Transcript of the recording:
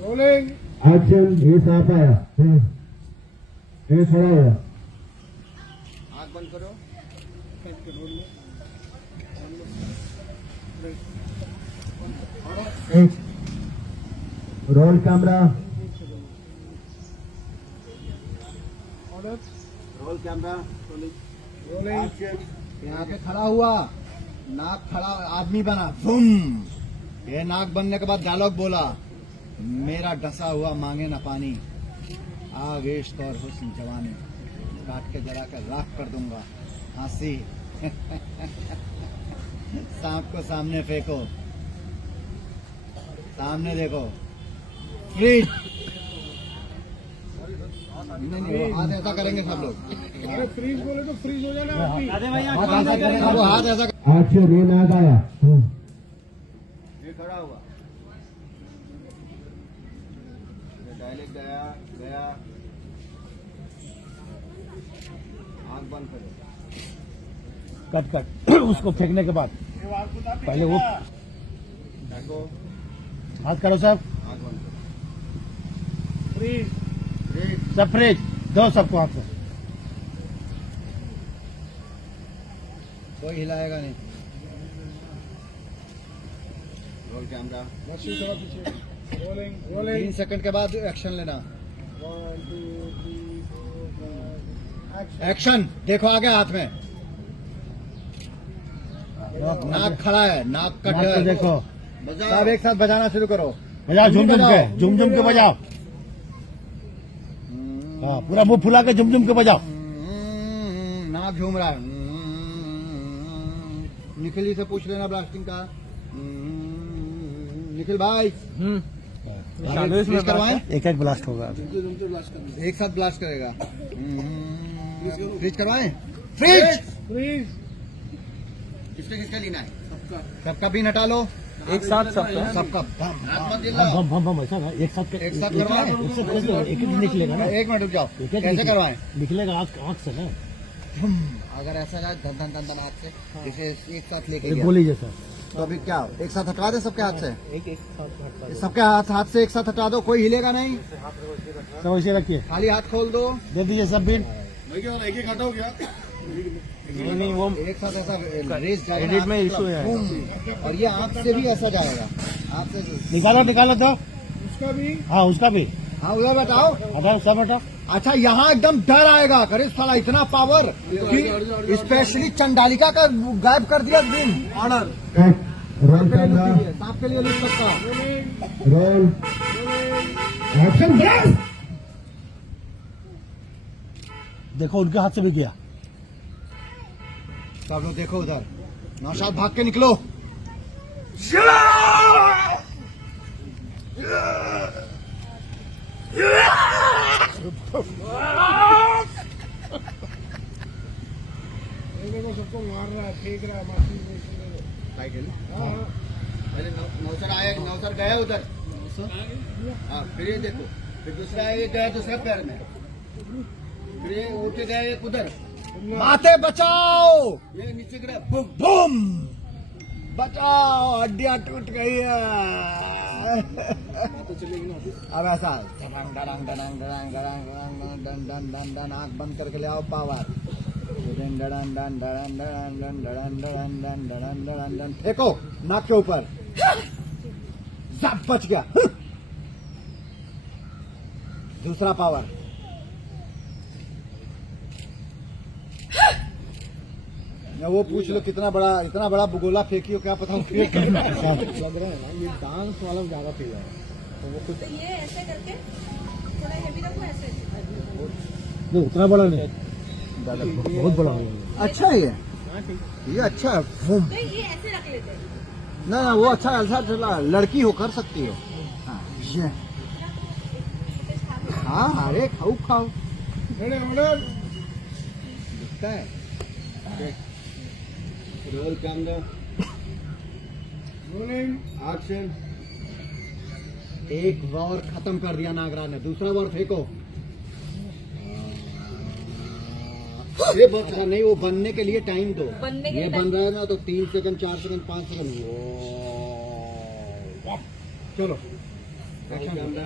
Rolling action. ये साफ आया, ये खड़ा हुआ। आँख बंद करो। एक roll camera. Roll camera. Rolling. यहाँ पे खड़ा हुआ, नाक खड़ा आदमी बना, बूम। ये नाक बनने के बाद डायलॉग बोला, मेरा डसा हुआ मांगे ना पानी, आग इश्क और हुस्न जवानी, काट के जला कर राख कर दूंगा हंसी। सांप को सामने फेंको, सामने देखो, फ्रीज। नहीं, हाथ ऐसा करेंगे सब लोग। अरे फ्रीज बोले तो फ्रीज हो जाना आदमी। वो हाथ ऐसा एक्शन। ये नाक आया, ये खड़ा हुआ, डायलेक्ट गया गया, आँख बंद करो। Cut cut. उसको फेंकने के बाद पहले वो देखो, हाथ करो सब, आँख बंद करो। Freeze freeze. सब फ्रिज दो सबको हाथ से। कोई हिलाएगा नहीं। Roll camera. थोड़ा पीछे। रोलिंग 3 सेकंड के बाद एक्शन लेना। 1 2 3 4 5 एक्शन। देखो आगे हाथ में नाक खड़ा है, नाक कट नाक पे है। देखो, सब एक साथ बजाना शुरू करो। बजाओ झुम झुम के बजाओ। हाँ, पूरा मुंह फुला के झुम के बजाओ। नाक झूम रहा है। निखिल जी से पूछ लेना ब्लास्टिंग का। निखिल भाई फ्रीज करवाएं। एक एक ब्लास्ट होगा। एक साथ ब्लास्ट करेगा। फ्रीज करवाएं। फ्रीज। फ्रीज किसका किसका लेना है? सबका भी हटा लो। एक साथ सबका सबका भम भम भम ऐसा ना, एक साथ एक साथ करवाएं। एक एक निकलेगा ना, एक मिनट रुक जाओ। एक एक कैसे करवाएं? निकलेगा आँख से ना। अगर ऐसा जाए धन धन धन धन हाथ से, जैसे एक साथ लेके ये गया, बोली जैसा तो अभी क्या एक साथ हटवा दे सबके हाथ से? एक एक साथ सबके हाथ से एक साथ हटा दो, कोई हिलेगा नहीं। सब ऐसे रखिए, खाली हाथ खोल दो। दे दीजिए सब बिन। एक एक हटा हो गया। नहीं वो एक साथ ऐसा रेस जाएगा। एडिट में इशू है। बूम। और ये आँख से भी ऐसा जाएगा, आँख से। निकालो तो। उसका भी हाँ उसका भी हाँ उधर बताओ। हटाओ, सब हटाओ। अच्छा यहाँ एकदम डर आएगा, करे साला इतना पावर कि स्पेशली चंडालिका का गायब कर दिया दिन। Order roll camera. सांप के लिए लिख सकता। Roll action. देखो उनके हाथ से भी गया। सब लोग देखो उधर, नौशाद भाग के निकलो। देखो सबको मार रहा है, फेंक रहा है मशीन में। साइकिल। हाँ हाँ पहले नौसर आया, नौसर गया उधर। हाँ फिर ये देखो, फिर दूसरा ये गया दूसरे पैर में, फिर ये उठ के गया एक उधर। माथे बचाओ, ये नीचे गिरा, बूम बूम। बचाओ, हड्डियां टूट गई है। अब ऐसा डंग डंग डंग डंग डंग डंग डंग डंग डंग, आँख बंद करके ले आओ पावर। फेंको नाक के ऊपर, सब बच गया। दूसरा पावर, या वो पूछ लो कितना बड़ा बुगोला फेंकी हो, क्या पता लग रहा है ना, ये डांस वाला ज्यादा फील है। तो वो कुछ ये ऐसे करके थोड़ा हेवी रखो ऐसे। नहीं उतना बड़ा नहीं, बहुत बड़ा हो गया। अच्छा है ये अच्छा है। नहीं ये ऐसे रख लेते हैं। ना वो अच्छा ऐसा चला, लड़की हो कर सकती हो। हाँ ये हाँ, अरे खाओ ऑर्डर दिखता है। Roll camera. Rolling action. एक वॉर खत्म कर दिया नागरा ने, दूसरा वॉर फेंको। ये अच्छा नहीं, वो बनने के लिए टाइम दो। बनने के ये लिए बन रहा है ना, तो 3 सेकंड 4 सेकंड 5 सेकंड। चलो कैमरा